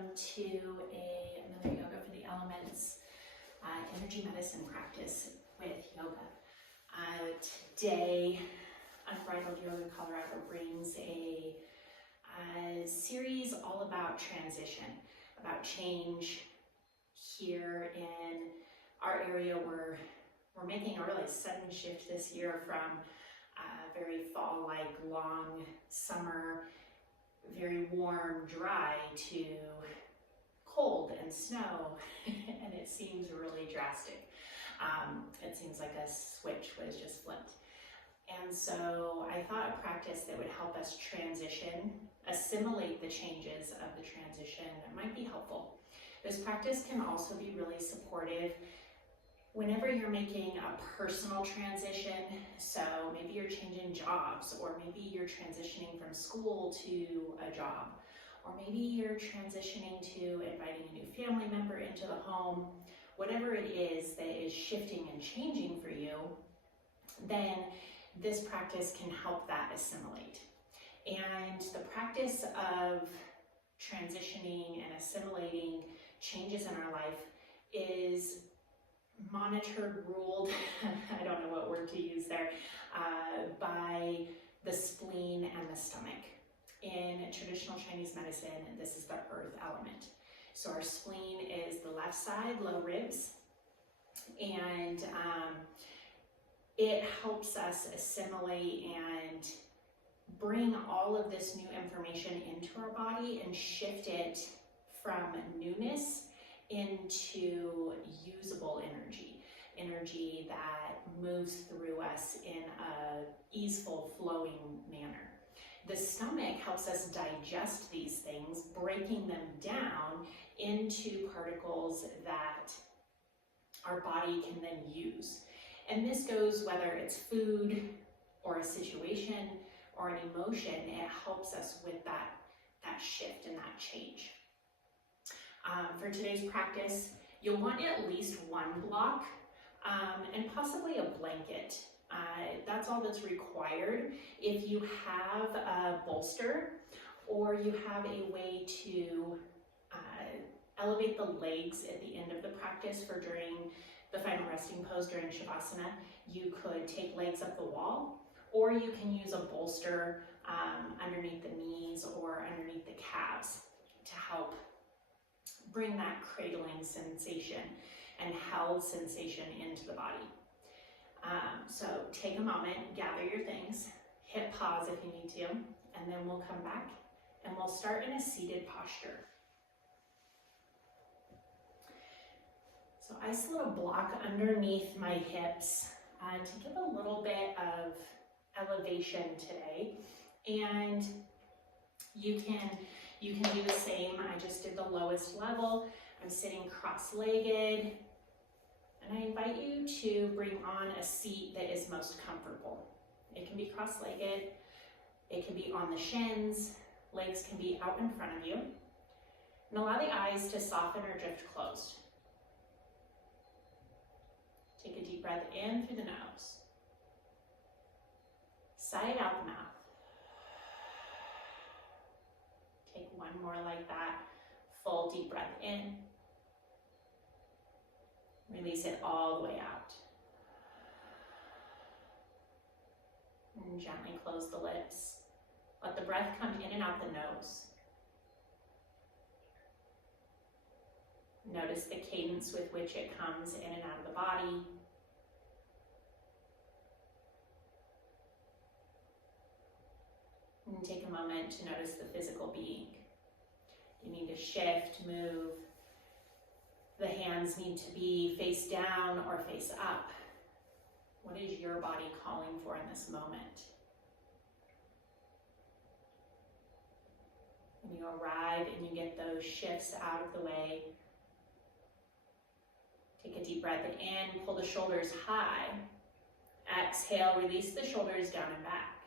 welcome to another Yoga for the Elements energy medicine practice with yoga. Today, Unbridled Yoga Colorado brings a series all about transition, about change. Here in our area, we're making a really sudden shift this year from very fall-like, long summer, very warm, dry, to cold and snow, and it seems really drastic. It seems like a switch was just flipped. And so I thought a practice that would help us transition, assimilate the changes of the transition, might be helpful. This practice can also be really supportive whenever you're making a personal transition. So maybe you're changing jobs, or maybe you're transitioning from school to a job, or maybe you're transitioning to inviting a new family member into the home. Whatever it is that is shifting and changing for you, then this practice can help that assimilate. And the practice of transitioning and assimilating changes in our life is monitored, ruled, I don't know what word to use there, by the spleen and the stomach. In traditional Chinese medicine, this is the earth element. So our spleen is the left side, low ribs, and it helps us assimilate and bring all of this new information into our body and shift it from newness into usable energy that moves through us in a easeful, flowing manner. The stomach helps us digest these things, breaking them down into particles that our body can then use. And this goes whether it's food or a situation or an emotion. It helps us with that shift and that change. For today's practice, you'll want at least one block and possibly a blanket. That's all that's required. If you have a bolster, or you have a way to elevate the legs at the end of the practice for during the final resting pose during Shavasana, you could take legs up the wall, or you can use a bolster underneath the knees or underneath the calves to help bring that cradling sensation and held sensation into the body. So take a moment, gather your things, hit pause if you need to, and then we'll come back and we'll start in a seated posture. So isolate a block underneath my hips to give a little bit of elevation today. And you can do the same. I just did the lowest level. I'm sitting cross-legged. And I invite you to bring on a seat that is most comfortable. It can be cross-legged. It can be on the shins. Legs can be out in front of you. And allow the eyes to soften or drift closed. Take a deep breath in through the nose. Sigh out the mouth. Take one more like that. Full deep breath in. Release it all the way out. And gently close the lips. Let the breath come in and out the nose. Notice the cadence with which it comes in and out of the body. And take a moment to notice the physical being. You need to shift, move. The hands need to be face down or face up. What is your body calling for in this moment? When you arrive and you get those shifts out of the way, take a deep breath in, pull the shoulders high. Exhale, release the shoulders down and back.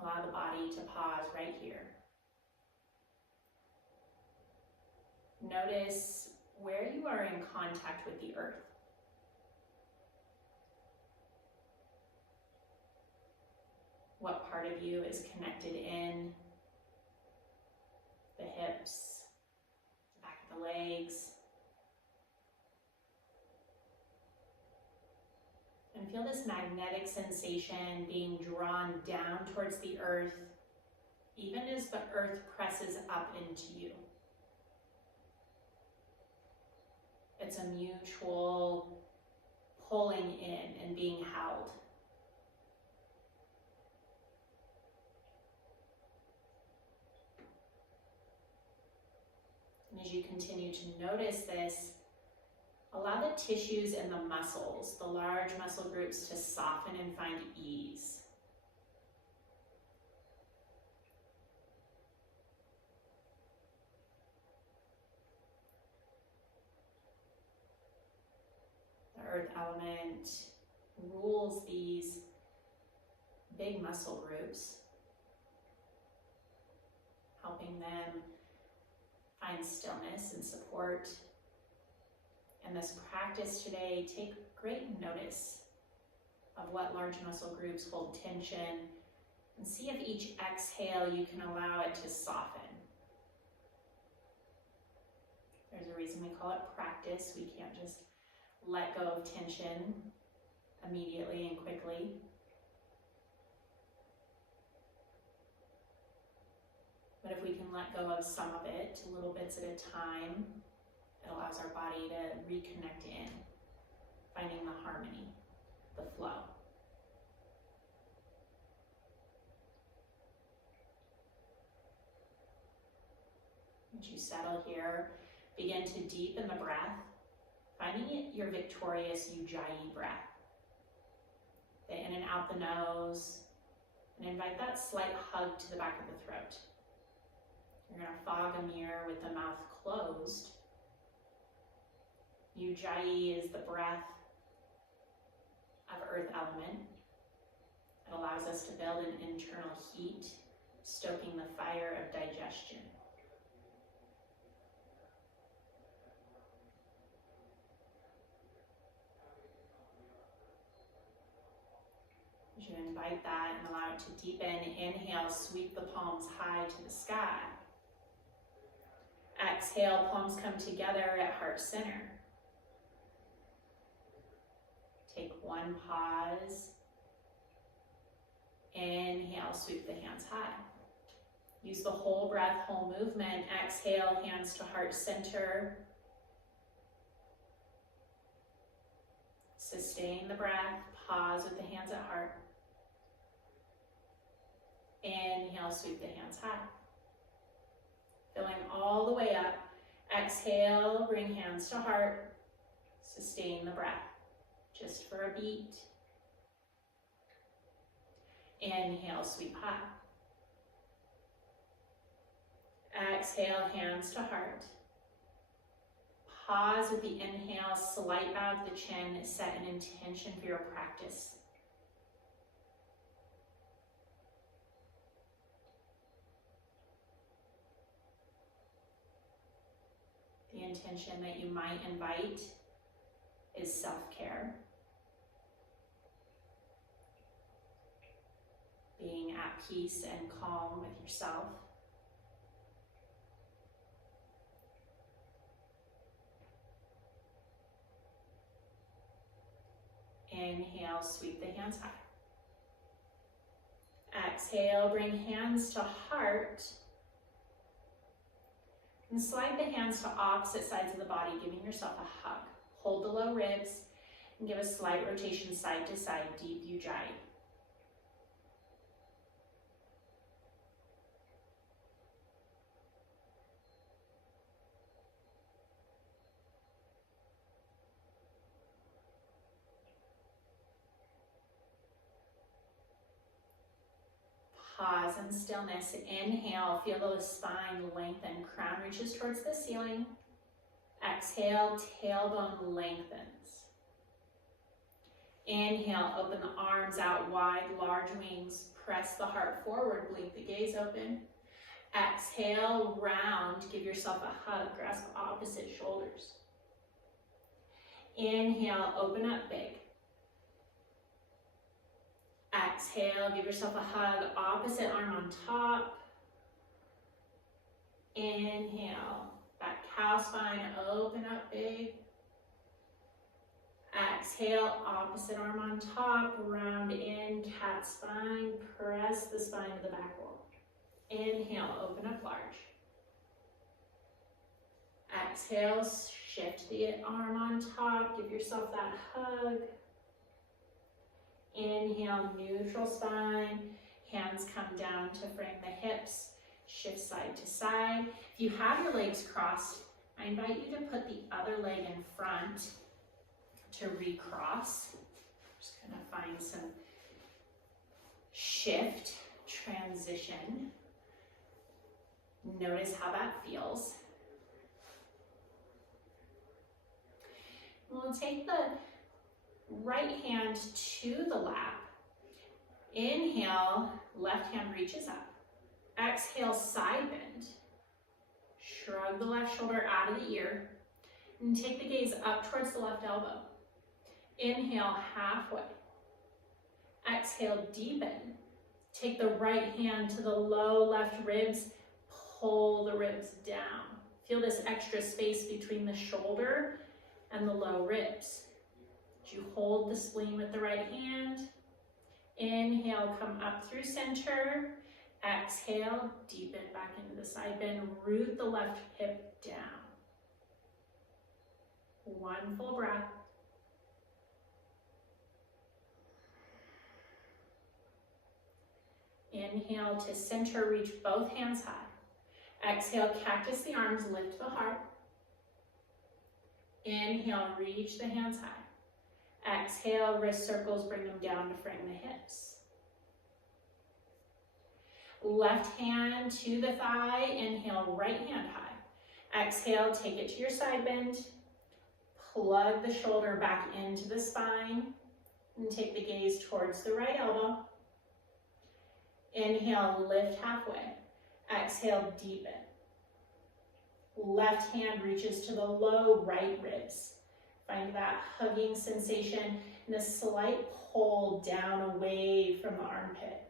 Allow the body to pause right here. Notice where you are in contact with the earth. What part of you is connected in hips, the back of the legs. And feel this magnetic sensation being drawn down towards the earth, even as the earth presses up into you. It's a mutual pulling in and being held. And as you continue to notice this, allow the tissues and the muscles, the large muscle groups, to soften and find ease. The earth element rules these big muscle groups, helping them find stillness and support. In this practice today, take great notice of what large muscle groups hold tension, and see if each exhale you can allow it to soften. There's a reason we call it practice. We can't just let go of tension immediately and quickly. But if we can let go of some of it, little bits at a time, it allows our body to reconnect in, finding the harmony, the flow. Once you settle here, begin to deepen the breath, finding it your victorious Ujjayi breath. The in and out the nose, and invite that slight hug to the back of the throat. You're going to fog a mirror with the mouth closed. Ujjayi is the breath of earth element. It allows us to build an internal heat, stoking the fire of digestion. As you invite that and allow it to deepen, inhale, sweep the palms high to the sky. Exhale, palms come together at heart center. Take one pause. Inhale, sweep the hands high. Use the whole breath, whole movement. Exhale, hands to heart center. Sustain the breath. Pause with the hands at heart. Inhale, sweep the hands high. Filling all the way up. Exhale, bring hands to heart. Sustain the breath. Just for a beat. Inhale, sweep high. Exhale, hands to heart. Pause with the inhale, slight bow of the chin, set an intention for your practice. The intention that you might invite is self-care. Being at peace and calm with yourself. Inhale, sweep the hands high. Exhale, bring hands to heart. And slide the hands to opposite sides of the body, giving yourself a hug. Hold the low ribs and give a slight rotation side to side, deep Ujjayi. Pause in stillness. Inhale, feel the spine lengthen. Crown reaches towards the ceiling. Exhale, tailbone lengthens. Inhale, open the arms out wide, large wings. Press the heart forward, blink the gaze open. Exhale, round, give yourself a hug, grasp opposite shoulders. Inhale, open up big. Exhale, give yourself a hug, opposite arm on top. Inhale, that cow spine, open up big. Exhale, opposite arm on top, round in, cat spine, press the spine to the back wall. Inhale, open up large. Exhale, shift the arm on top, give yourself that hug. Inhale, neutral spine, hands come down to frame the hips, shift side to side. If you have your legs crossed, I invite you to put the other leg in front to recross. Just gonna find some shift, transition. Notice how that feels. We'll take the right hand to the lap. Inhale, left hand reaches up. Exhale, side bend. Shrug the left shoulder out of the ear. And take the gaze up towards the left elbow. Inhale, halfway. Exhale, deepen. Take the right hand to the low left ribs. Pull the ribs down. Feel this extra space between the shoulder and the low ribs. You hold the spleen with the right hand. Inhale, come up through center. Exhale, deepen back into the side bend. Root the left hip down. One full breath. Inhale to center, reach both hands high. Exhale, cactus the arms, lift the heart. Inhale, reach the hands high. Exhale, wrist circles, bring them down to frame the hips. Left hand to the thigh, inhale, right hand high. Exhale, take it to your side bend. Plug the shoulder back into the spine and take the gaze towards the right elbow. Inhale, lift halfway. Exhale, deepen. Left hand reaches to the low right ribs. Find that hugging sensation and a slight pull down away from the armpit.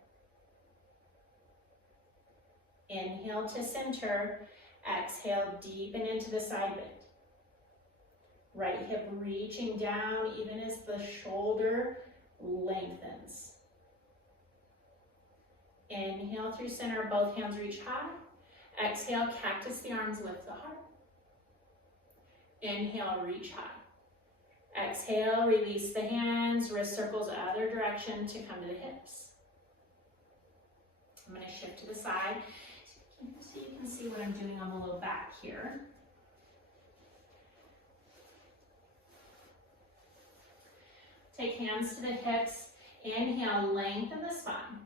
Inhale to center. Exhale, deepen into the side bend. Right hip reaching down even as the shoulder lengthens. Inhale through center, both hands reach high. Exhale, cactus the arms, lift the heart. Inhale, reach high. Exhale, release the hands, wrist circles other direction to come to the hips. I'm going to shift to the side so you can see what I'm doing on the low back here. Take hands to the hips. Inhale, lengthen the spine.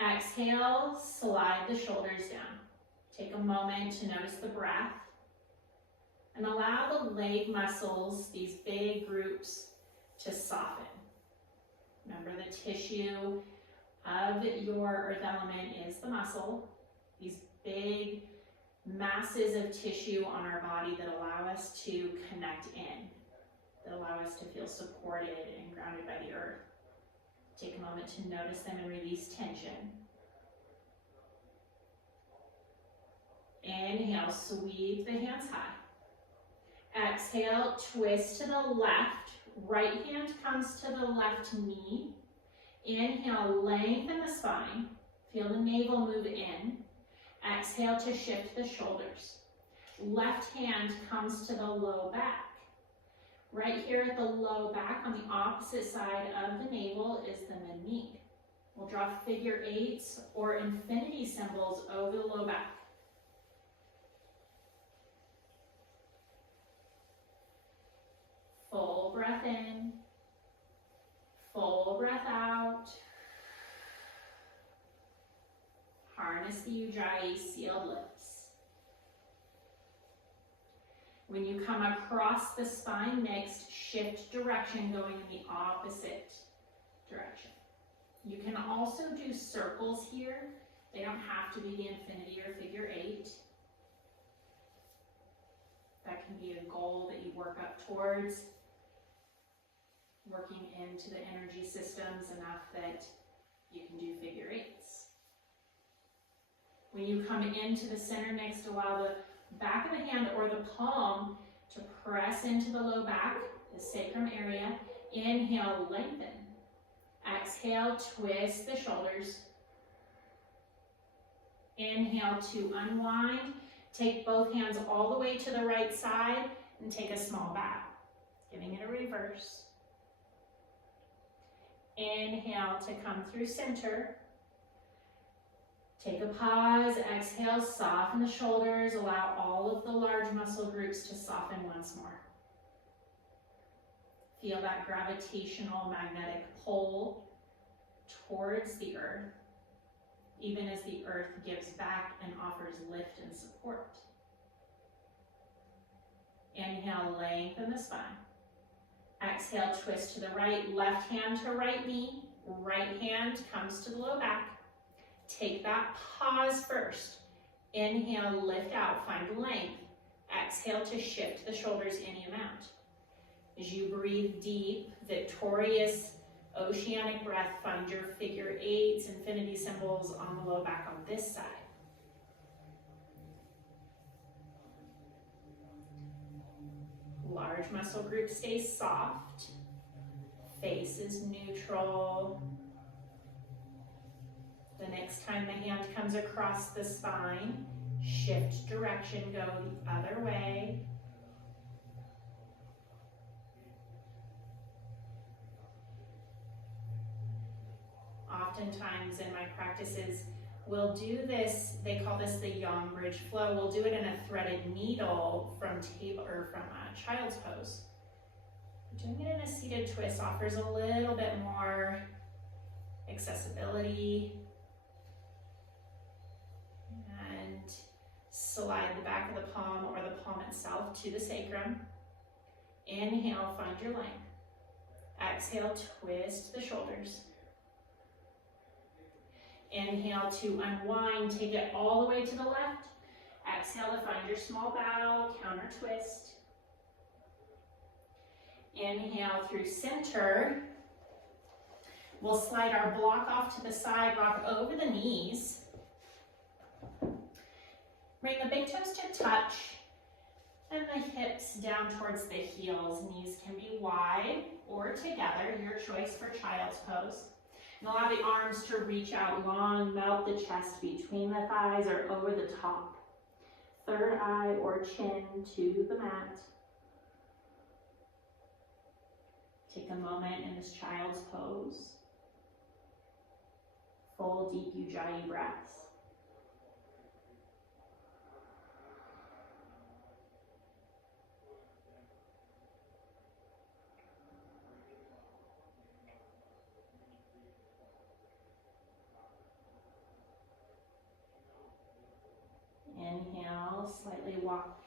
Exhale, slide the shoulders down. Take a moment to notice the breath and allow the leg muscles, these big groups, to soften. Remember, the tissue of your earth element is the muscle. These big masses of tissue on our body that allow us to connect in, that allow us to feel supported and grounded by the earth. Take a moment to notice them and release tension. Inhale, sweep the hands high. Exhale, twist to the left. Right hand comes to the left knee. Inhale, lengthen the spine. Feel the navel move in. Exhale to shift the shoulders. Left hand comes to the low back. Right here at the low back on the opposite side of the navel is the mid-knee. We'll draw figure eights or infinity symbols over the low back. Full breath in, full breath out. Harness the Ujjayi, sealed lips. When you come across the spine next, shift direction going in the opposite direction. You can also do circles here. They don't have to be the infinity or figure eight. That can be a goal that you work up towards. Working into the energy systems enough that you can do figure eights. When you come into the center next, allow the back of the hand or the palm to press into the low back, the sacrum area. Inhale, lengthen. Exhale, twist the shoulders. Inhale to unwind. Take both hands all the way to the right side and take a small bow, giving it a reverse. Inhale to come through center. Take a pause, exhale, soften the shoulders, allow all of the large muscle groups to soften once more. Feel that gravitational magnetic pull towards the earth, even as the earth gives back and offers lift and support. Inhale, lengthen the spine. Exhale, twist to the right, left hand to right knee, right hand comes to the low back. Take that pause first. Inhale, lift out, find length. Exhale to shift the shoulders any amount. As you breathe deep, victorious oceanic breath, find your figure eights, infinity symbols on the low back on this side. Large muscle group stays soft. Face is neutral. The next time the hand comes across the spine, shift direction, go the other way. Oftentimes in my practices, we'll do this, they call this the yawn bridge flow. We'll do it in a threaded needle from table or from child's pose. Doing it in a seated twist offers a little bit more accessibility. And slide the back of the palm or the palm itself to the sacrum. Inhale, find your length. Exhale, twist the shoulders. Inhale to unwind, take it all the way to the left. Exhale to find your small bow, counter twist. Inhale through center. We'll slide our block off to the side, rock over the knees. Bring the big toes to touch and the hips down towards the heels. Knees can be wide or together, your choice for child's pose. And allow the arms to reach out long, melt the chest between the thighs or over the top. Third eye or chin to the mat. Take a moment in this child's pose. Full deep Ujjayi breaths. Inhale, slightly walk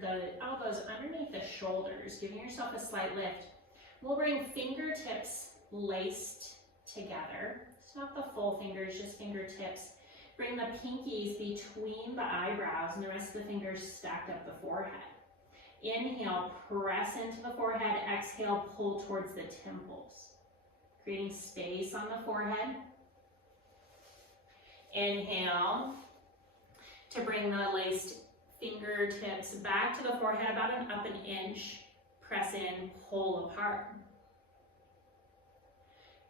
the elbows underneath the shoulders, giving yourself a slight lift. We'll bring fingertips laced together. It's not the full fingers, just fingertips. Bring the pinkies between the eyebrows and the rest of the fingers stacked up the forehead. Inhale, press into the forehead. Exhale, pull towards the temples, creating space on the forehead. Inhale to bring the laced fingertips back to the forehead about up an inch. Press in, pull apart.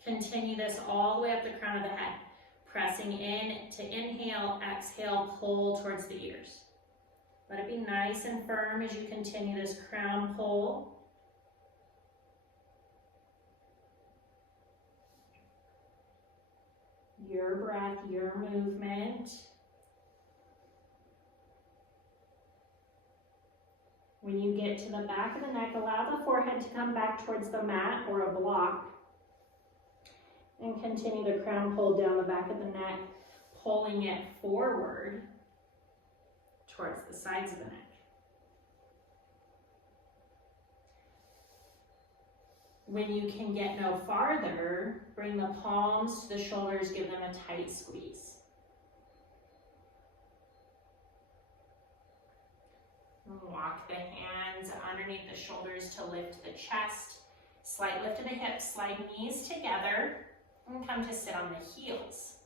Continue this all the way up the crown of the head. Pressing in to inhale, exhale, pull towards the ears. Let it be nice and firm as you continue this crown pull. Your breath, your movement. When you get to the back of the neck, allow the forehead to come back towards the mat or a block. And continue the crown pull down the back of the neck, pulling it forward towards the sides of the neck. When you can get no farther, bring the palms to the shoulders, give them a tight squeeze. Walk the hands underneath the shoulders to lift the chest. Slight lift of the hips, slide knees together, and come to sit on the heels.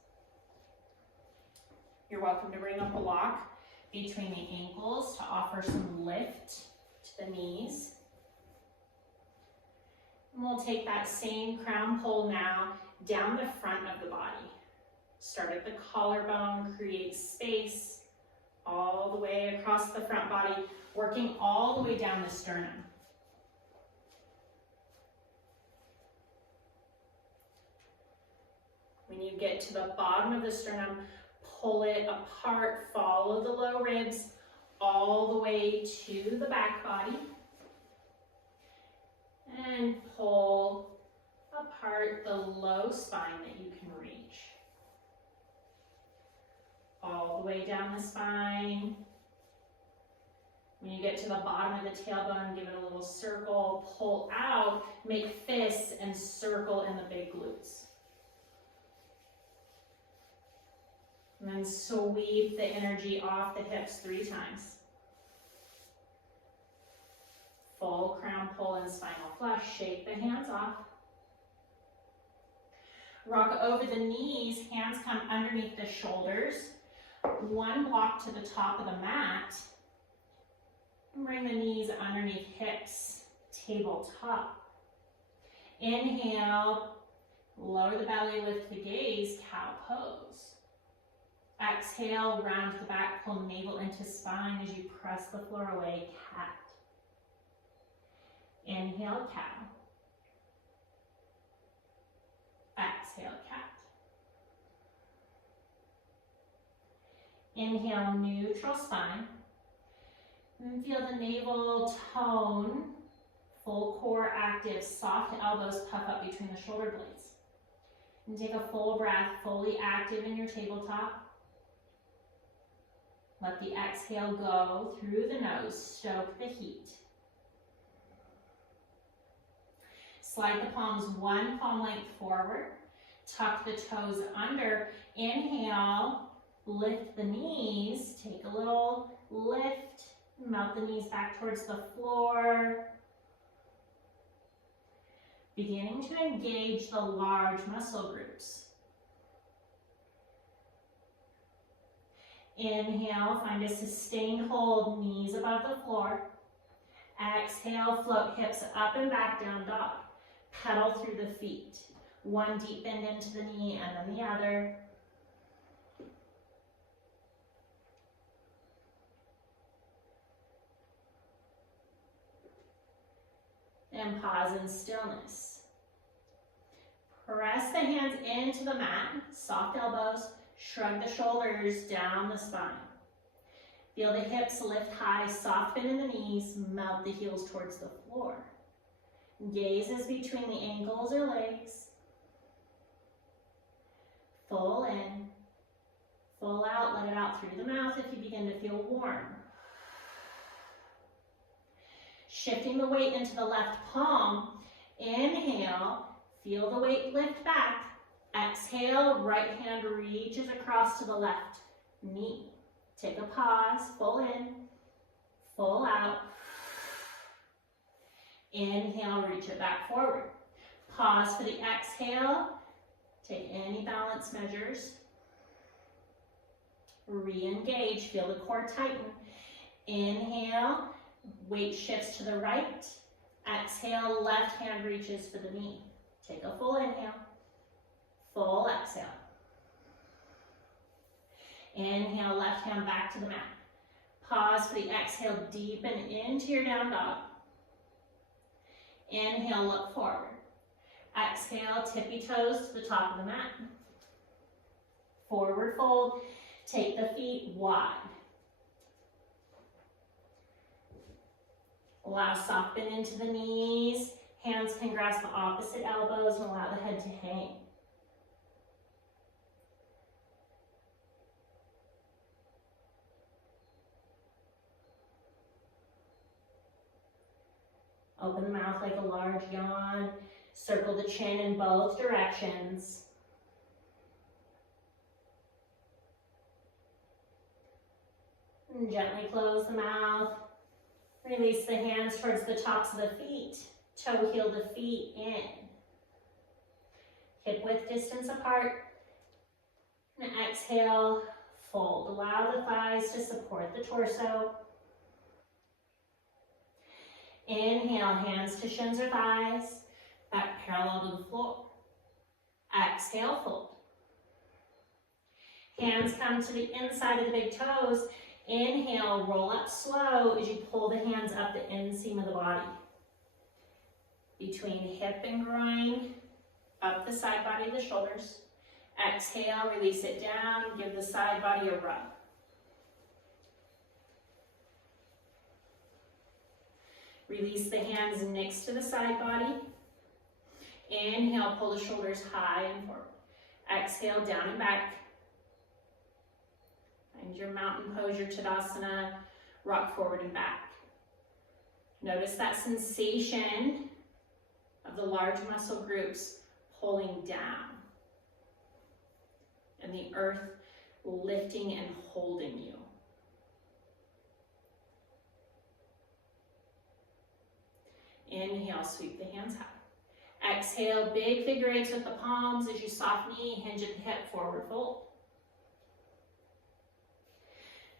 You're welcome to bring a block between the ankles to offer some lift to the knees. And we'll take that same crown pull now down the front of the body. Start at the collarbone, create space all the way across the front body, working all the way down the sternum. When you get to the bottom of the sternum, pull it apart, follow the low ribs all the way to the back body. And pull apart the low spine that you can reach. All the way down the spine. When you get to the bottom of the tailbone, give it a little circle, pull out, make fists and circle in the big glutes. And then sweep the energy off the hips 3 times. Full crown pull and spinal flush. Shake the hands off. Rock over the knees, hands come underneath the shoulders. 1 block to the top of the mat. And bring the knees underneath hips, tabletop. Inhale, lower the belly, lift the gaze, cow pose. Exhale, round the back, pull navel into spine as you press the floor away, cat. Inhale, cow. Exhale, cat. Inhale, neutral spine. And feel the navel tone, full core active, soft elbows puff up between the shoulder blades. And take a full breath, fully active in your tabletop. Let the exhale go through the nose, stoke the heat. Slide the palms 1 palm length forward, tuck the toes under. Inhale, lift the knees, take a little lift, melt the knees back towards the floor. Beginning to engage the large muscle groups. Inhale, find a sustained hold, knees above the floor. Exhale, float hips up and back, down dog. Pedal through the feet. 1 deep bend into the knee and then the other. And pause in stillness. Press the hands into the mat, soft elbows, shrug the shoulders down the spine. Feel the hips lift high, soft bend in the knees, melt the heels towards the floor. Gaze is between the ankles or legs. Full in, full out, let it out through the mouth if you begin to feel warm. Shifting the weight into the left palm, inhale, feel the weight lift back. Exhale, right hand reaches across to the left knee. Take a pause, full in, full out. Inhale, reach it back forward. Pause for the exhale. Take any balance measures. Re-engage, feel the core tighten. Inhale, weight shifts to the right. Exhale, left hand reaches for the knee. Take a full inhale, full exhale. Inhale, left hand back to the mat. Pause for the exhale, deepen into your down dog. Inhale, look forward. Exhale, tippy toes to the top of the mat. Forward fold, take the feet wide. Allow soft bend into the knees. Hands can grasp the opposite elbows and allow the head to hang. Open the mouth like a large yawn. Circle the chin in both directions. And gently close the mouth. Release the hands towards the tops of the feet. Toe heel the feet in. Hip width distance apart. And exhale, fold. Allow the thighs to support the torso. Inhale, hands to shins or thighs, back parallel to the floor. Exhale, fold. Hands come to the inside of the big toes. Inhale, roll up slow as you pull the hands up the inseam of the body. Between hip and groin, up the side body of the shoulders. Exhale, release it down, give the side body a rub. Release the hands next to the side body. Inhale, pull the shoulders high and forward. Exhale, down and back. Find your mountain pose, your Tadasana, rock forward and back. Notice that sensation of the large muscle groups pulling down and the earth lifting and holding you. Inhale, sweep the hands high. Exhale, big figure eights with the palms as you soft knee, hinge at the hip, forward fold.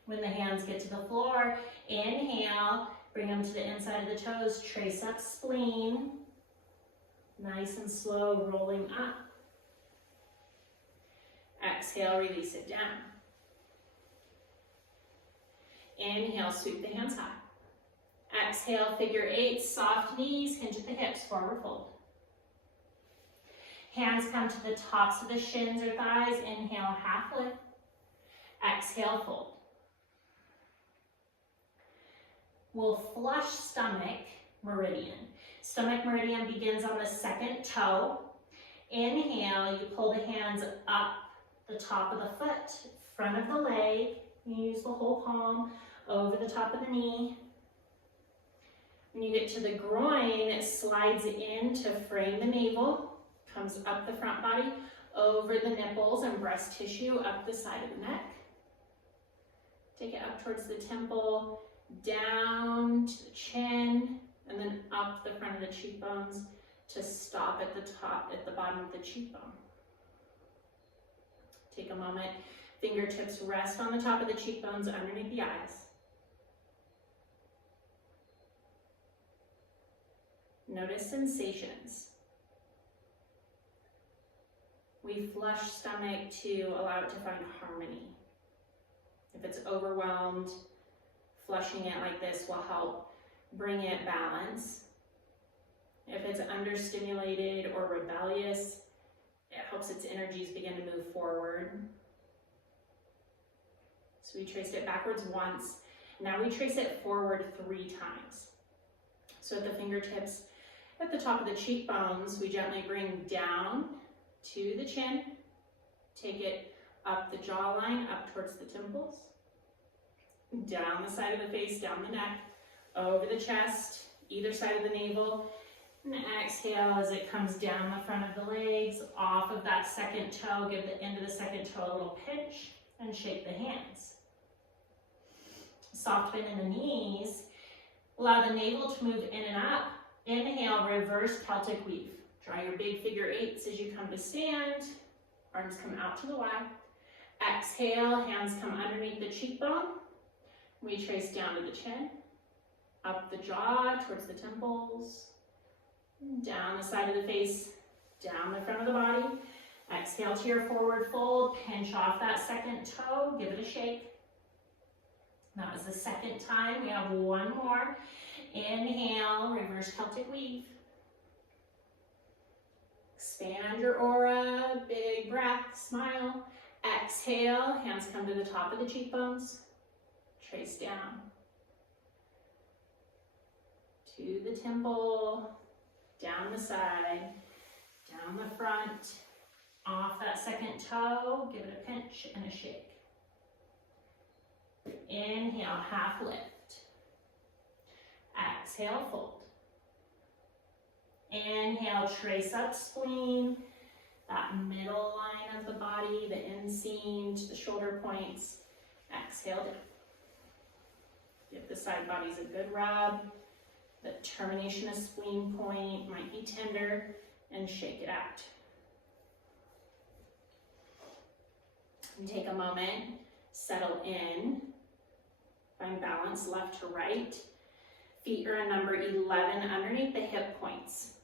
When the hands get to the floor, inhale, bring them to the inside of the toes, trace up spleen. Nice and slow, rolling up. Exhale, release it down. Inhale, sweep the hands high. Exhale, figure eight, soft knees, hinge at the hips, forward fold. Hands come to the tops of the shins or thighs. Inhale, half lift. Exhale, fold. We'll flush stomach meridian. Stomach meridian begins on the second toe. Inhale, you pull the hands up the top of the foot, front of the leg. You use the whole palm over the top of the knee. When you get to the groin, it slides in to frame the navel, comes up the front body, over the nipples and breast tissue, up the side of the neck. Take it up towards the temple, down to the chin, and then up the front of the cheekbones to stop at the top, at the bottom of the cheekbone. Take a moment, fingertips rest on the top of the cheekbones underneath the eyes. Notice sensations. We flush stomach to allow it to find harmony. If it's overwhelmed, flushing it like this will help bring it balance. If it's understimulated or rebellious, it helps its energies begin to move forward. So we traced it backwards once. Now we trace it forward 3 times. So at the fingertips, at the top of the cheekbones, we gently bring down to the chin. Take it up the jawline, up towards the temples. Down the side of the face, down the neck, over the chest, either side of the navel. And exhale as it comes down the front of the legs, off of that second toe. Give the end of the second toe a little pinch and shake the hands. Soft bend in the knees. Allow the navel to move in and up. Inhale, reverse Celtic weave. Draw your big figure eights as you come to stand. Arms come out to the Y. Exhale, hands come underneath the cheekbone. We trace down to the chin, up the jaw towards the temples, down the side of the face, down the front of the body. Exhale to your forward fold, pinch off that second toe, give it a shake. That was the second time. We have one more. Inhale, reverse Celtic weave. Expand your aura, big breath, smile. Exhale, hands come to the top of the cheekbones. Trace down to the temple, down the side, down the front, off that second toe, give it a pinch and a shake. Inhale, half lift. Exhale, fold. Inhale, trace up spleen, that middle line of the body, the inseam to the shoulder points. Exhale down. Give the side bodies a good rub. The termination of spleen point might be tender, and shake it out. And take a moment, Settle in. Find balance left to right. Feet are a number 11 underneath the hip points.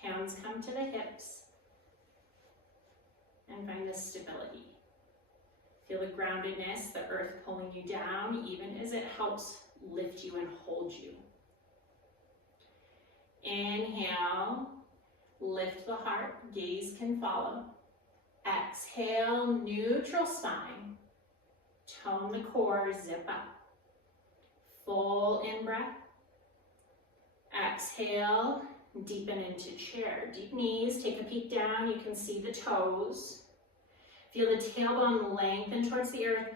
Hands come to the hips. And find the stability. Feel the groundedness, the earth pulling you down, even as it helps lift you and hold you. Inhale, lift the heart, gaze can follow. Exhale, neutral spine. Tone the core, zip up. Full in-breath. Exhale, deepen into chair. Deep knees, take a peek down, you can see the toes. Feel the tailbone lengthen towards the earth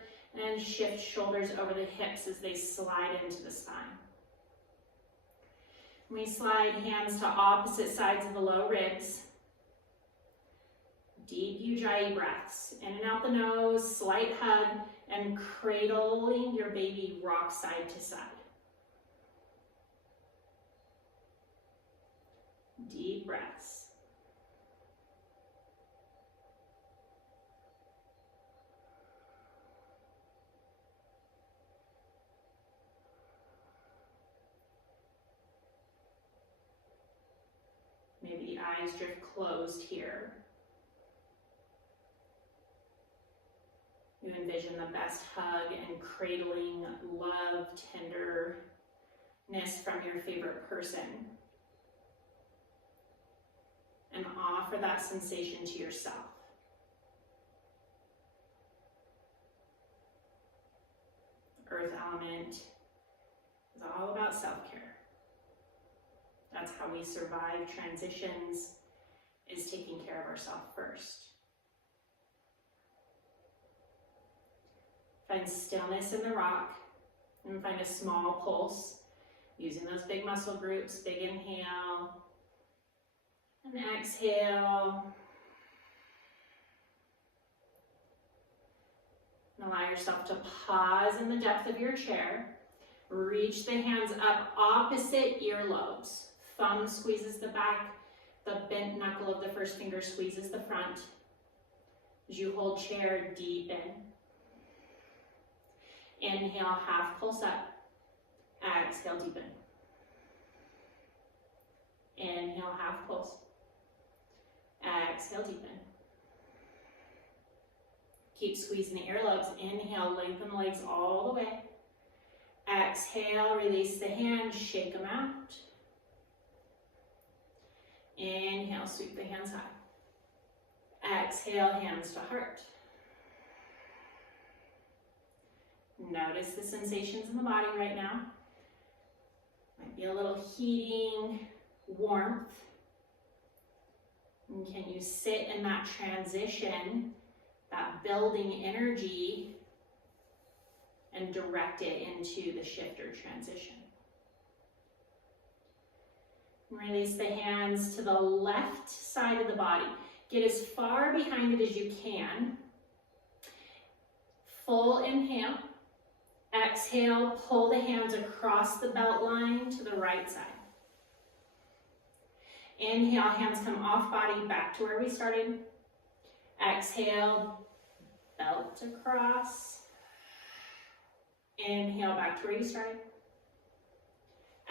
and shift shoulders over the hips as they slide into the spine. We slide hands to opposite sides of the low ribs. Deep Ujjayi breaths. In and out the nose, slight hug, and cradling your baby rock side to side. Deep breaths. Maybe the eyes drift closed here. You envision the best hug and cradling love, tenderness from your favorite person. And offer that sensation to yourself. Earth element is all about self-care. That's how we survive transitions, is taking care of ourselves first. Find stillness in the rock and find a small pulse using those big muscle groups. Big inhale and exhale. And allow yourself to pause in the depth of your chair. Reach the hands up opposite earlobes. Thumb squeezes the back, the bent knuckle of the first finger squeezes the front. As you hold chair, deepen. Inhale, half pulse up. Exhale, deepen. Inhale, half pulse. Exhale, deepen. Keep squeezing the earlobes. Inhale, lengthen the legs all the way. Exhale, release the hands, shake them out. Inhale, sweep the hands high. Exhale, hands to heart. Notice the sensations in the body right now. Might be a little heating, warmth. And can you sit in that transition, that building energy, and direct it into the shift or transition? Release the hands to the left side of the body. Get as far behind it as you can. Full inhale. Exhale, pull the hands across the belt line to the right side. Inhale, hands come off body, back to where we started. Exhale, belt across. Inhale, back to where you started.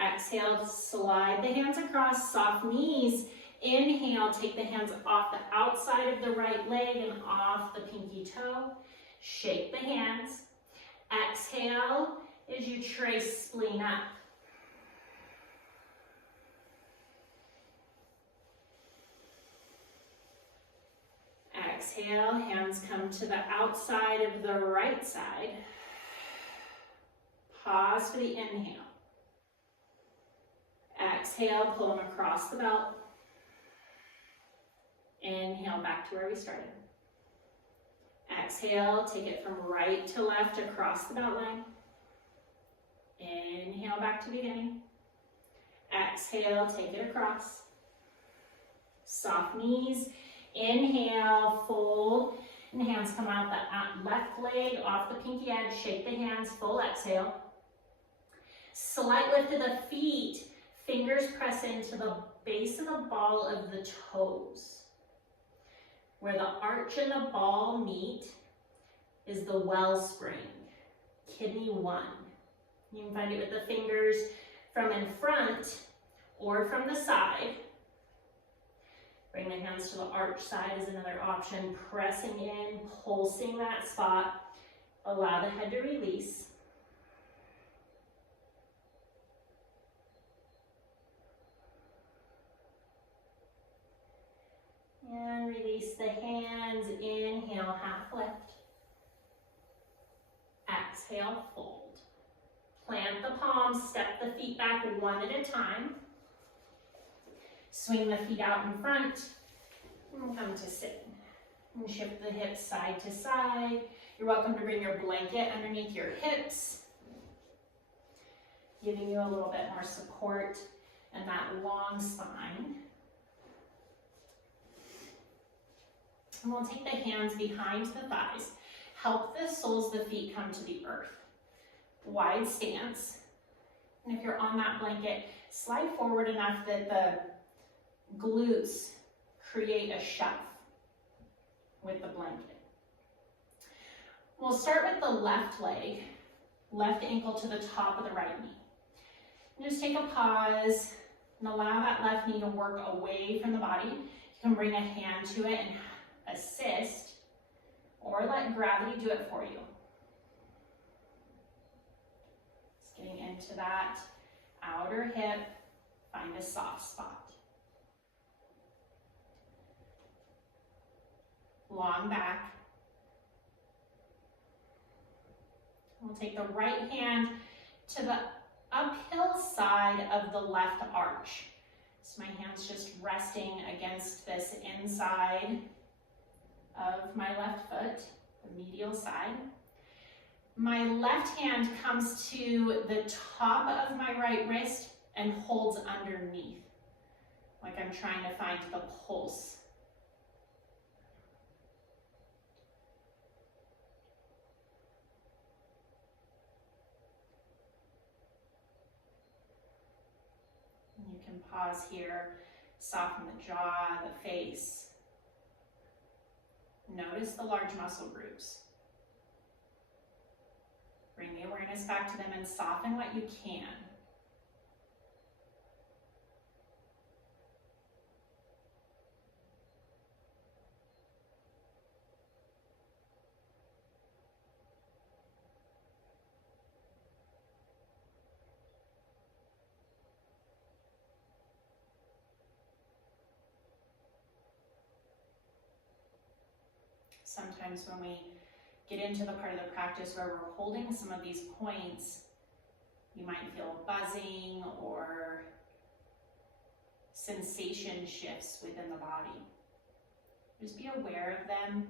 Exhale, slide the hands across, soft knees. Inhale, take the hands off the outside of the right leg and off the pinky toe. Shake the hands. Exhale as you trace spleen up. Exhale, hands come to the outside of the right side. Pause for the inhale. Exhale, pull them across the belt. Inhale, back to where we started. Exhale, take it from right to left across the belt line. Inhale, back to beginning. Exhale, take it across. Soft knees. Inhale, fold, and hands come out the left leg off the pinky edge. Shake the hands, full exhale. Slight lift of the feet. Fingers press into the base of the ball of the toes. Where the arch and the ball meet is the wellspring, kidney 1. You can find it with the fingers from in front or from the side. Bring the hands to the arch side is another option. Pressing in, pulsing that spot. Allow the head to release. And release the hands. Inhale, half lift. Exhale, fold. Plant the palms, step the feet back one at a time. Swing the feet out in front and come to sit. And shift the hips side to side. You're welcome to bring your blanket underneath your hips, giving you a little bit more support and that long spine. And we'll take the hands behind the thighs. Help the soles of the feet come to the earth. Wide stance. And if you're on that blanket, slide forward enough that the glutes create a shelf with the blanket. We'll start with the left leg, left ankle to the top of the right knee. And just take a pause and allow that left knee to work away from the body. You can bring a hand to it and assist, or let gravity do it for you. Just getting into that outer hip, find a soft spot. Long back. We'll take the right hand to the uphill side of the left arch. So my hand's just resting against this inside of my left foot, the medial side. My left hand comes to the top of my right wrist and holds underneath, like I'm trying to find the pulse. You can pause here, soften the jaw, the face. Notice the large muscle groups. Bring the awareness back to them and soften what you can. Sometimes when we get into the part of the practice where we're holding some of these points, you might feel buzzing or sensation shifts within the body. Just be aware of them.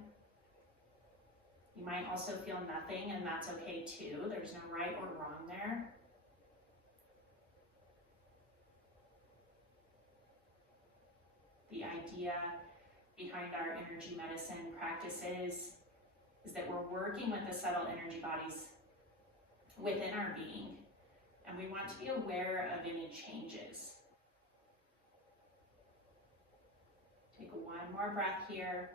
You might also feel nothing, and that's okay too. There's no right or wrong there. The idea behind our energy medicine practices is that we're working with the subtle energy bodies within our being, and we want to be aware of any changes. Take one more breath here.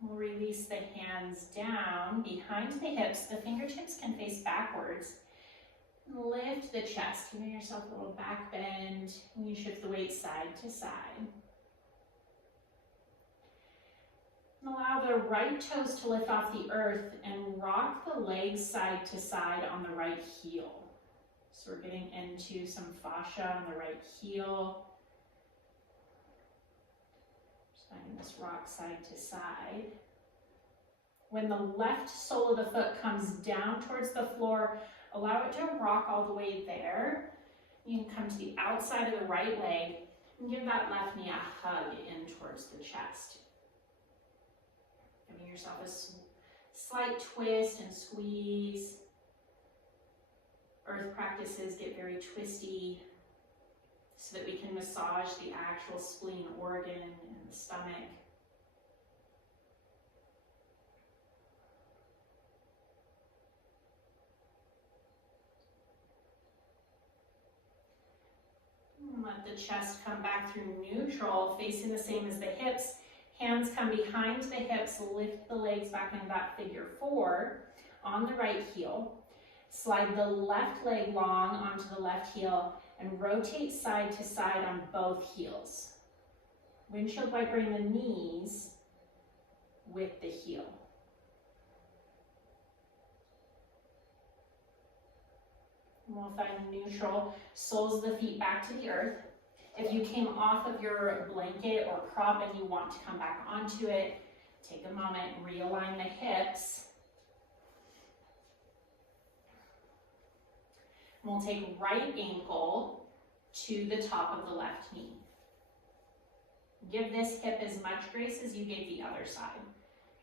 We'll release the hands down behind the hips. The fingertips can face backwards. Lift the chest, giving yourself a little back bend, and you shift the weight side to side. And allow the right toes to lift off the earth and rock the legs side to side on the right heel. So we're getting into some fascia on the right heel. Just finding this rock side to side. When the left sole of the foot comes down towards the floor, allow it to rock all the way there. You can come to the outside of the right leg and give that left knee a hug in towards the chest. Giving yourself a slight twist and squeeze. Earth practices get very twisty so that we can massage the actual spleen organ in the stomach. Let the chest come back through neutral, facing the same as the hips. Hands come behind the hips, lift the legs back into that figure four on the right heel. Slide the left leg long onto the left heel and rotate side to side on both heels. Windshield wipering the knees with the heel. We'll find neutral, soles of the feet back to the earth. If you came off of your blanket or prop and you want to come back onto it, take a moment and realign the hips. We'll take right ankle to the top of the left knee. Give this hip as much grace as you gave the other side.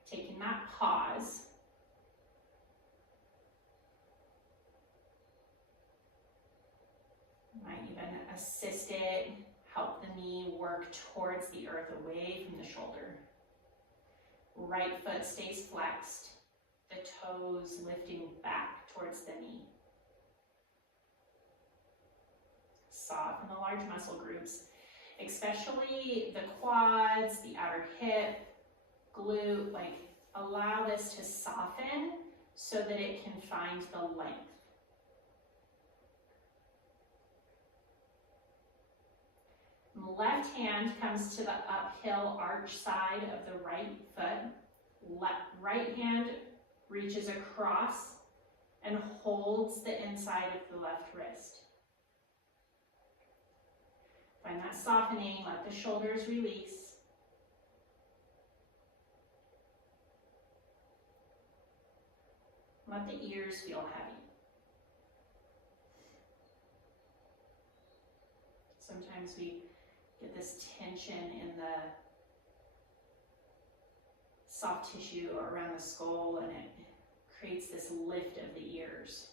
Taking that pause. Might even assist it, help the knee work towards the earth, away from the shoulder. Right foot stays flexed, the toes lifting back towards the knee. Soften the large muscle groups, especially the quads, the outer hip, glute, like allow this to soften so that it can find the length. Left hand comes to the uphill arch side of the right foot. Right hand reaches across and holds the inside of the left wrist. Find that softening, let the shoulders release. Let the ears feel heavy. Sometimes we get this tension in the soft tissue around the skull, and it creates this lift of the ears.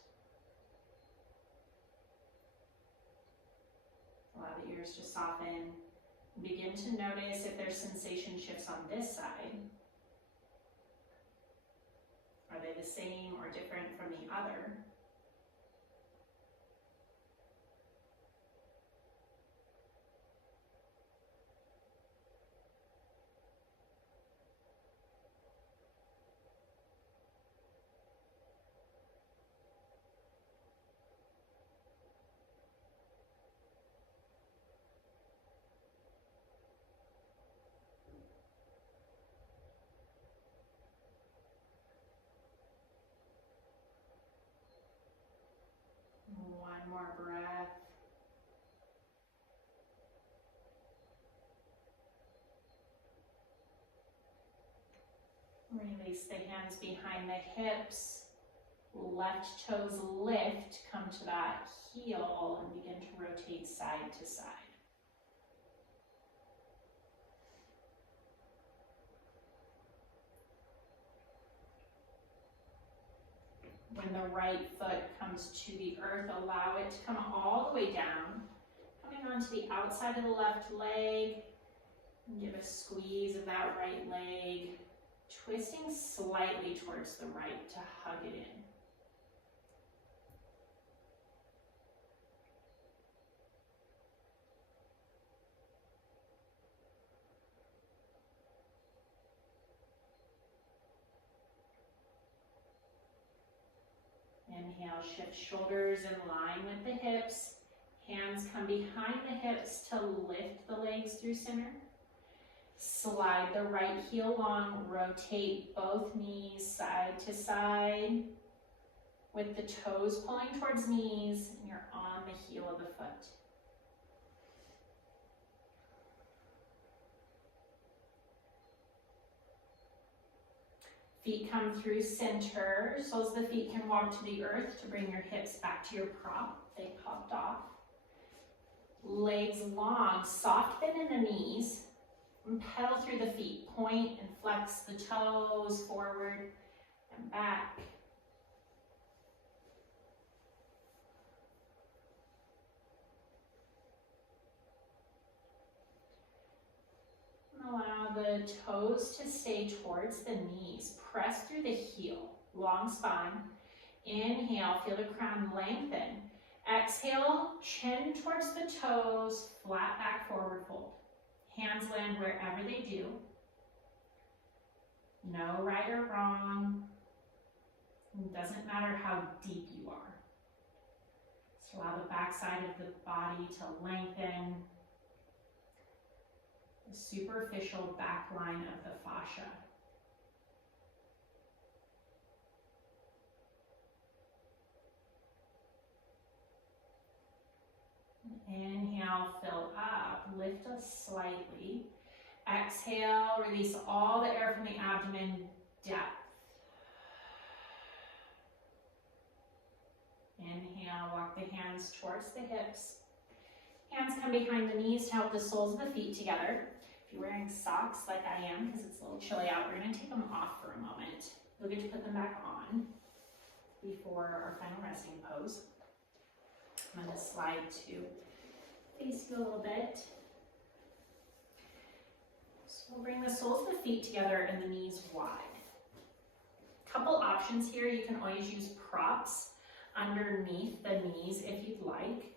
Allow the ears to soften. Begin to notice if there's sensation shifts on this side. Are they the same or different from the other? One more breath. Release the hands behind the hips. Left toes lift, come to that heel and begin to rotate side to side. When the right foot comes to the earth, allow it to come all the way down, coming onto the outside of the left leg. Give a squeeze of that right leg, twisting slightly towards the right to hug it in. Inhale, shift shoulders in line with the hips. Hands come behind the hips to lift the legs through center. Slide the right heel long, rotate both knees side to side with the toes pulling towards knees, and you're on the heel of the foot. Feet come through center, soles of the feet can walk to the earth to bring your hips back to your prop. They popped off. Legs long, soft bend in the knees, and pedal through the feet. Point and flex the toes forward and back. Allow the toes to stay towards the knees. Press through the heel, long spine. Inhale, feel the crown lengthen. Exhale, chin towards the toes, flat back forward fold. Hands land wherever they do. No right or wrong. It doesn't matter how deep you are. Just allow the back side of the body to lengthen. The superficial back line of the fascia. Inhale, fill up, lift us slightly. Exhale, release all the air from the abdomen, depth. Inhale, walk the hands towards the hips. Hands come behind the knees to help the soles of the feet together. If you're wearing socks like I am, because it's a little chilly out, we're going to take them off for a moment. You'll get to put them back on before our final resting pose. I'm going to slide to face you a little bit. So we'll bring the soles of the feet together and the knees wide. Couple options here. You can always use props underneath the knees if you'd like.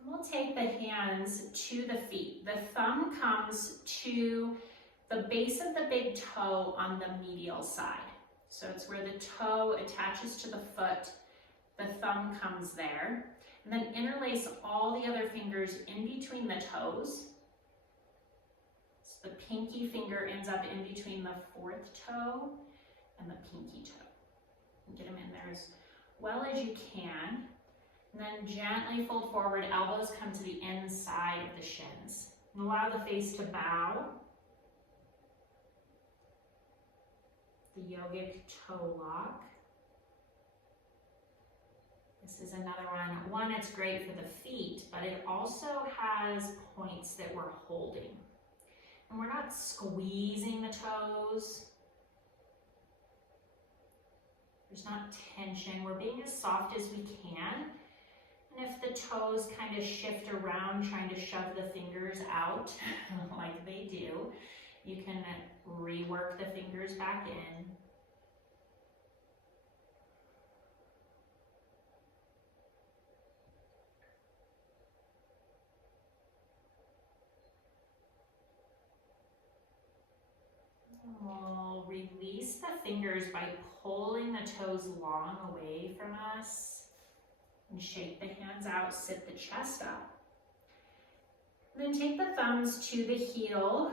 And we'll take the hands to the feet. The thumb comes to the base of the big toe on the medial side. So it's where the toe attaches to the foot. The thumb comes there. And then interlace all the other fingers in between the toes. So the pinky finger ends up in between the fourth toe and the pinky toe. And get them in there as well as you can. And then gently fold forward, elbows come to the inside of the shins. And allow the face to bow. The yogic toe lock. This is another one. One, it's great for the feet, but it also has points that we're holding. And we're not squeezing the toes. There's not tension. We're being as soft as we can. And if the toes kind of shift around, trying to shove the fingers out like they do, you can rework the fingers back in. We'll release the fingers by pulling the toes long away from us and shake the hands out, sit the chest up. And then take the thumbs to the heel,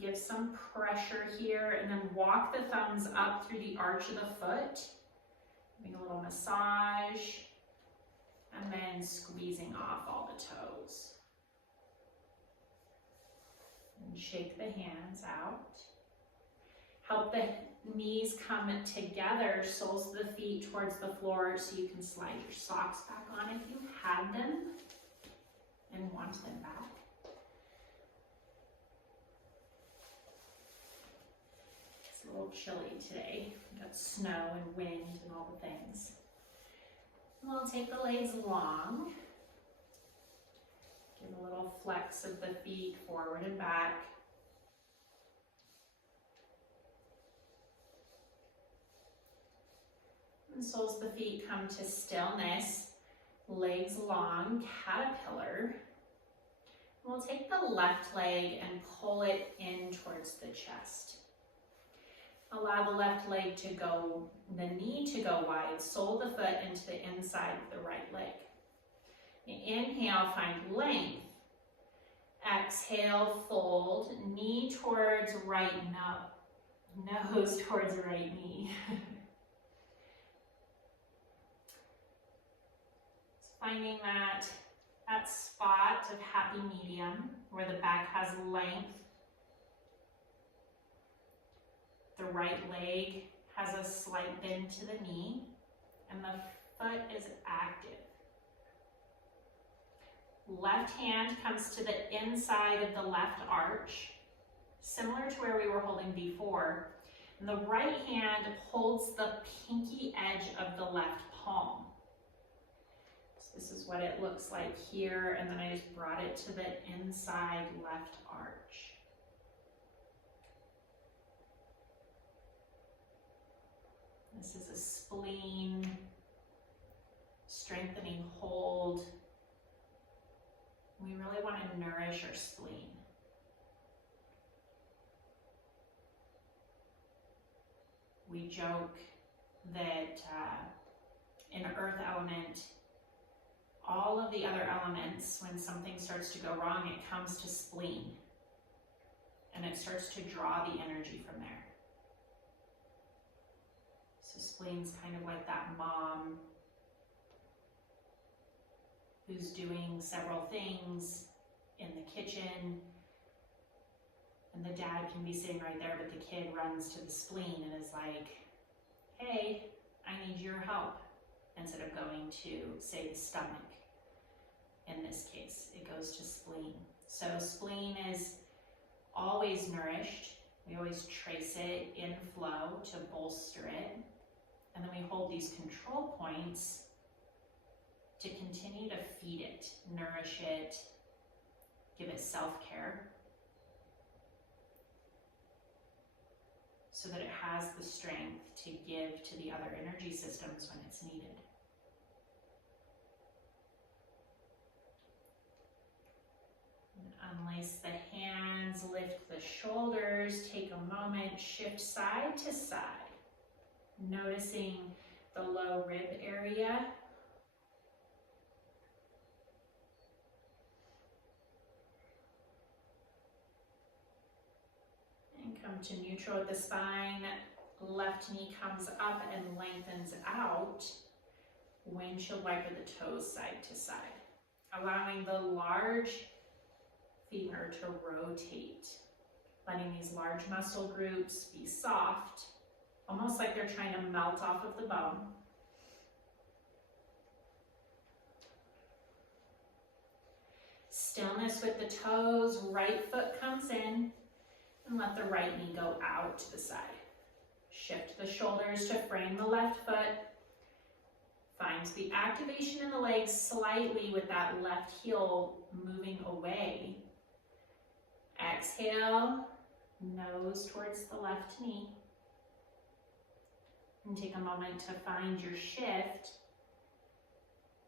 give some pressure here, and then walk the thumbs up through the arch of the foot, giving a little massage, and then squeezing off all the toes. And shake the hands out. Help the knees come together, soles of the feet towards the floor, so you can slide your socks back on if you had them and want them back. It's a little chilly today. We've got snow and wind and all the things. And we'll take the legs long. Give a little flex of the feet forward and back. And soles of the feet come to stillness, legs long, caterpillar. We'll take the left leg and pull it in towards the chest. Allow the left leg to go, the knee to go wide, sole of the foot into the inside of the right leg. Inhale, find length. Exhale, fold, knee towards right nose towards right knee. Finding that spot of happy medium where the back has length. The right leg has a slight bend to the knee and the foot is active. Left hand comes to the inside of the left arch, similar to where we were holding before. And the right hand holds the pinky edge of the left palm. This is what it looks like here, and then I just brought it to the inside left arch. This is a spleen, strengthening hold. nourish our spleen. We joke that in earth element, all of the other elements, when something starts to go wrong, it comes to spleen. And it starts to draw the energy from there. So spleen's kind of like that mom who's doing several things in the kitchen, and the dad can be sitting right there, but the kid runs to the spleen and is like, hey, I need your help, instead of going to, say, the stomach. In this case, it goes to spleen. So spleen is always nourished. We always trace it in flow to bolster it. And then we hold these control points to continue to feed it, nourish it, give it self-care, so that it has the strength to give to the other energy systems when it's needed. Unlace the hands, lift the shoulders, take a moment, shift side to side, noticing the low rib area. And come to neutral at the spine. Left knee comes up and lengthens out. Windshield wiper the toes side to side, allowing the large femur to rotate, letting these large muscle groups be soft, almost like they're trying to melt off of the bone. Stillness with the toes, right foot comes in, and let the right knee go out to the side. Shift the shoulders to frame the left foot. Finds the activation in the legs slightly with that left heel moving away. Exhale, nose towards the left knee. And take a moment to find your shift.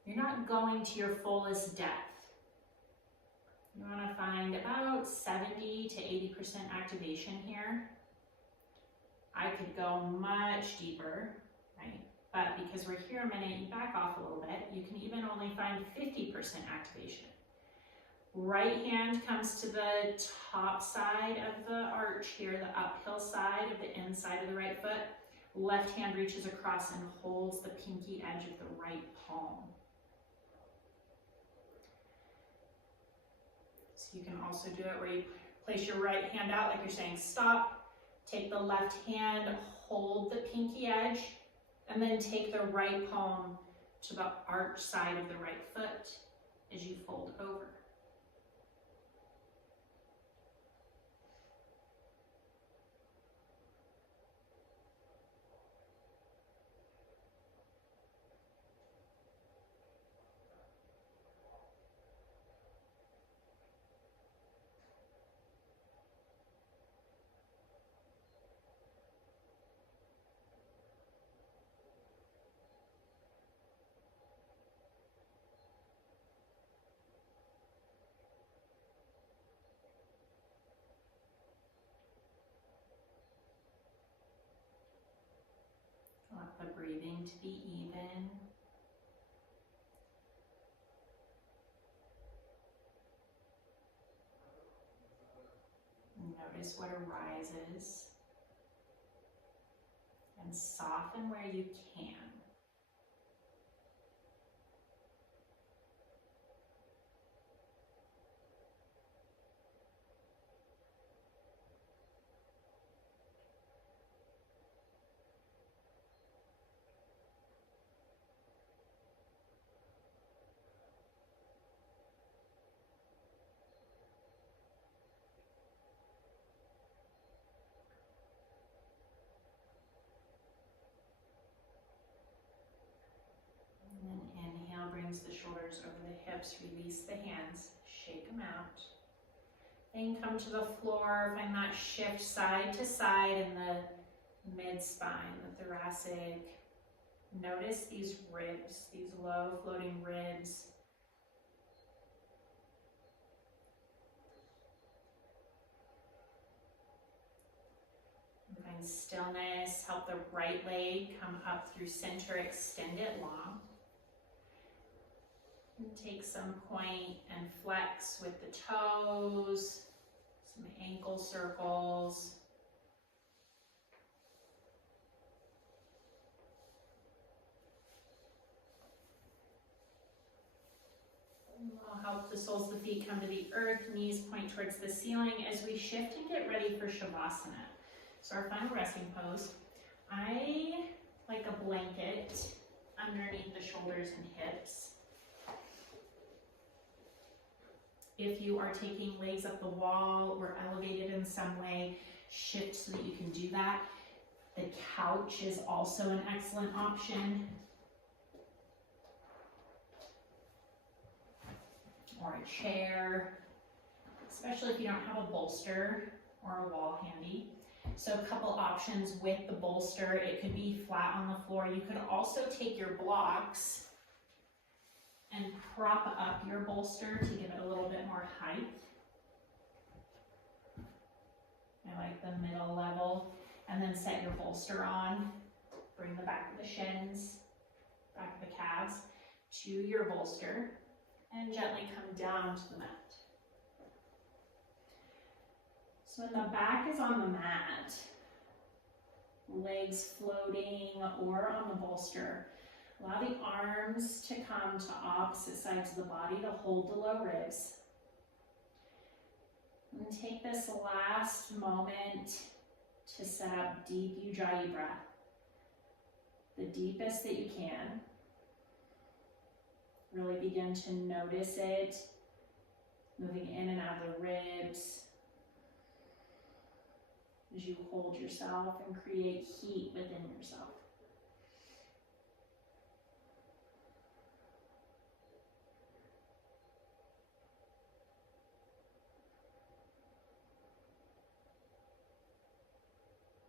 You're not going to your fullest depth. You want to find about 70 to 80% activation here. I could go much deeper, right? But because we're here a minute, you back off a little bit. You can even only find 50% activation. Right hand comes to the top side of the arch here, the uphill side of the inside of the right foot. Left hand reaches across and holds the pinky edge of the right palm. So you can also do it where you place your right hand out like you're saying stop. Take the left hand, hold the pinky edge, and then take the right palm to the arch side of the right foot as you fold over. Want the breathing to be even. Notice what arises and soften where you can. Brings the shoulders over the hips, release the hands, shake them out. Then come to the floor, find that shift side to side in the mid-spine, the thoracic. Notice these ribs, these low floating ribs. in stillness. Help the right leg come up through center, extend it long. And take some point and flex with the toes, some ankle circles. We'll help the soles of the feet come to the earth, knees point towards the ceiling as we shift and get ready for Shavasana. So our final resting pose, I like a blanket underneath the shoulders and hips. If you are taking legs up the wall or elevated in some way, shift so that you can do that. The couch is also an excellent option. Or a chair, especially if you don't have a bolster or a wall handy. So a couple options with the bolster. It could be flat on the floor. You could also take your blocks and prop up your bolster to give it a little bit more height. I like the middle level. And then set your bolster on. Bring the back of the shins, back of the calves to your bolster. And gently come down to the mat. So when the back is on the mat, legs floating or on the bolster, allow the arms to come to opposite sides of the body to hold the low ribs. And take this last moment to set up deep Ujjayi breath, the deepest that you can. Really begin to notice it, moving in and out of the ribs as you hold yourself and create heat within yourself.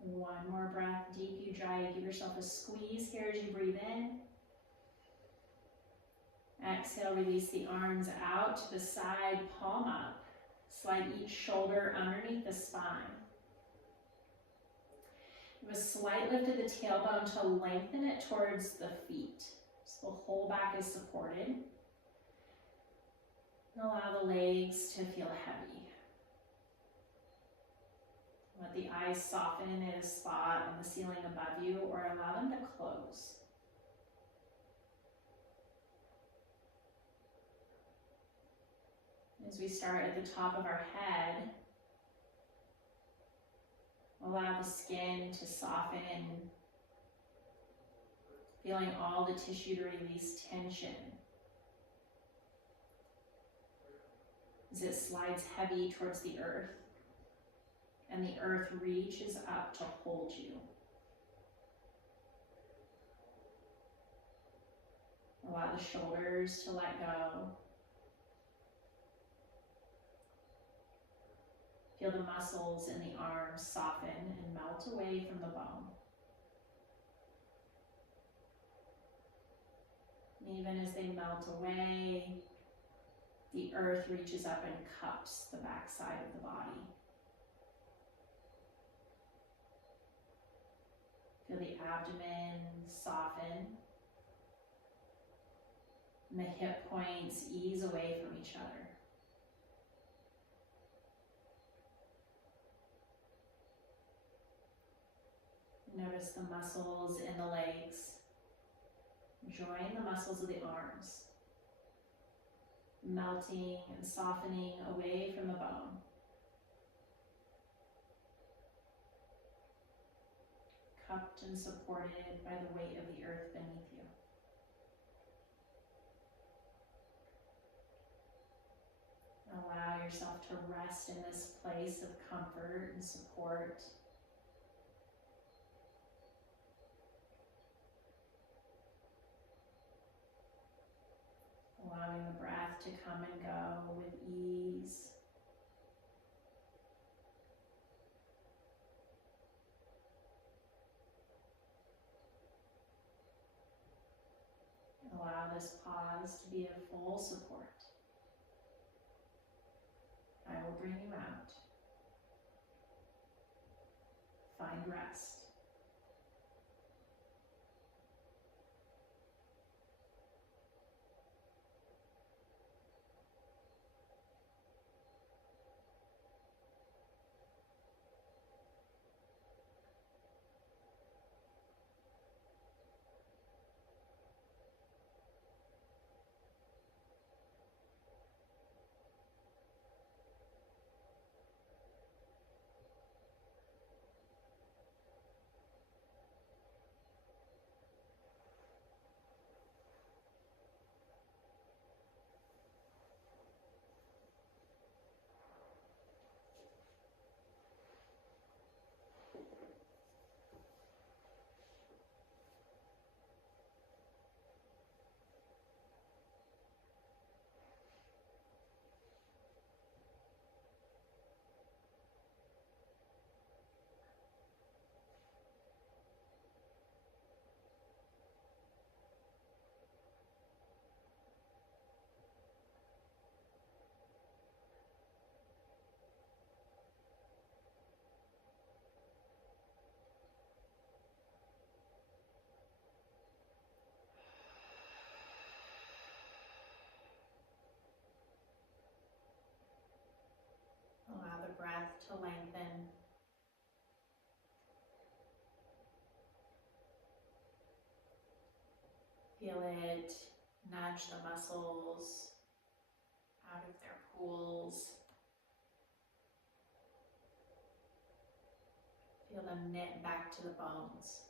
One more breath, deep Ujjayi. Give yourself a squeeze here as you breathe in. Exhale, release the arms out to the side, palm up. Slide each shoulder underneath the spine. Give a slight lift of the tailbone to lengthen it towards the feet. So the whole back is supported. And allow the legs to feel heavy. Let the eyes soften at a spot on the ceiling above you, or allow them to close. As we start at the top of our head, allow the skin to soften, feeling all the tissue to release tension. As it slides heavy towards the earth, and the earth reaches up to hold you. Allow the shoulders to let go. Feel the muscles in the arms soften and melt away from the bone. And even as they melt away, the earth reaches up and cups the backside of the body. Feel the abdomen soften. And the hip points ease away from each other. Notice the muscles in the legs. Join the muscles of the arms, melting and softening away from the bone. Cupped and supported by the weight of the earth beneath you. Allow yourself to rest in this place of comfort and support. Allowing the breath to come and go with ease. Allow this pause to be a full support. I will bring you out. find rest. Allow the breath to lengthen. Feel it nudge the muscles out of their pools. Feel them knit back to the bones.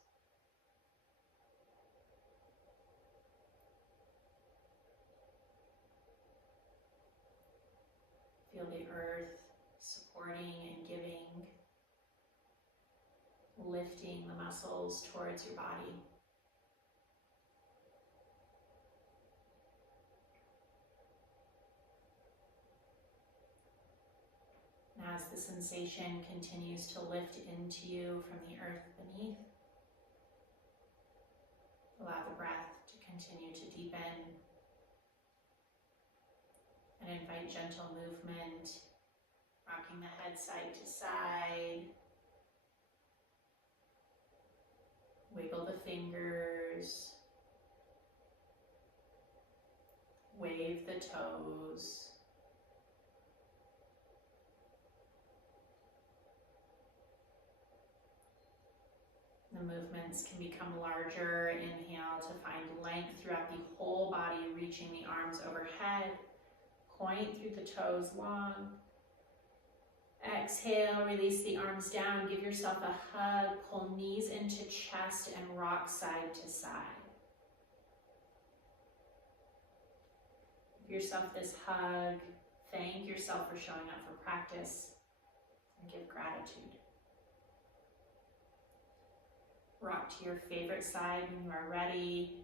Feel the earth supporting and giving, lifting the muscles towards your body. And as the sensation continues to lift into you from the earth beneath, allow the breath to continue to deepen and invite gentle movement, rocking the head side to side. Wiggle the fingers. Wave the toes. The movements can become larger. Inhale to find length throughout the whole body, reaching the arms overhead. Point through the toes long. Exhale, release the arms down. Give yourself a hug. Pull knees into chest and rock side to side. Give yourself this hug. Thank yourself for showing up for practice. And give gratitude. Rock to your favorite side when you are ready.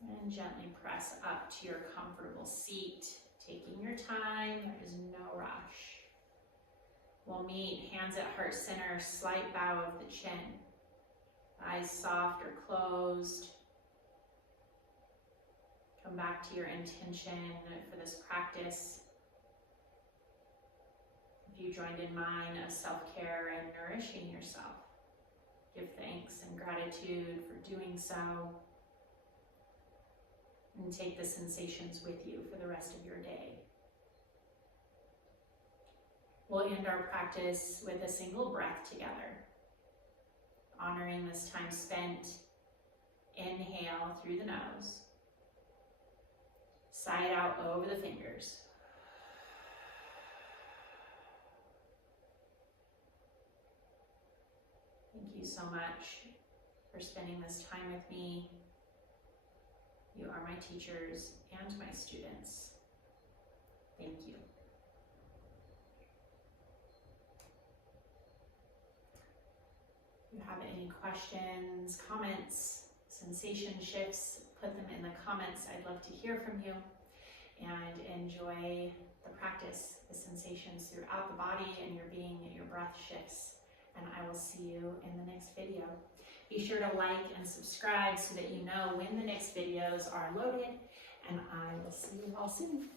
And gently press up to your comfortable seat. Taking your time, there is no rush. We'll meet hands at heart center, slight bow of the chin. Eyes soft or closed. Come back to your intention for this practice. If you joined in mine of self-care and nourishing yourself, give thanks and gratitude for doing so. And take the sensations with you for the rest of your day. We'll end our practice with a single breath together, honoring this time spent. Inhale through the nose, side out over the fingers. Thank you so much for spending this time with me. You are my teachers and my students. Thank you. If you have any questions, comments, sensation shifts, put them in the comments. I'd love to hear from you, and enjoy the practice, the sensations throughout the body and your being and your breath shifts. And I will see you in the next video. Be sure to like and subscribe so that you know when the next videos are loaded, and I will see you all soon.